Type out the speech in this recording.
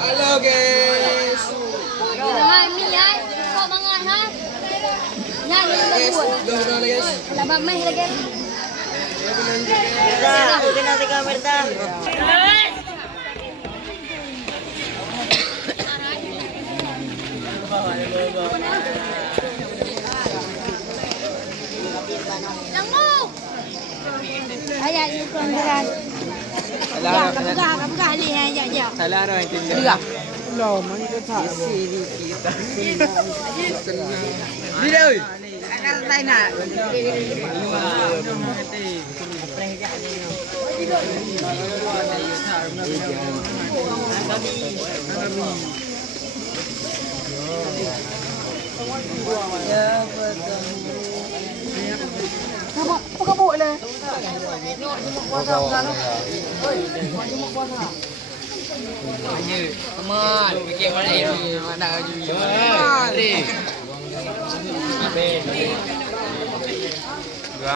Halo guys. Kami ya, kau mangan ha? Nyanyi lagu. Udah guys. Labang meh lagi. Udah nanti kamera. Ayah itu kan. Kamu kali ya. Salah orang itu. Lama ni dia tak. Sini kita. Dia oi. Anak lain nak. Kabuk le. Aman, fikir mana ni? Mana lagi? Aman.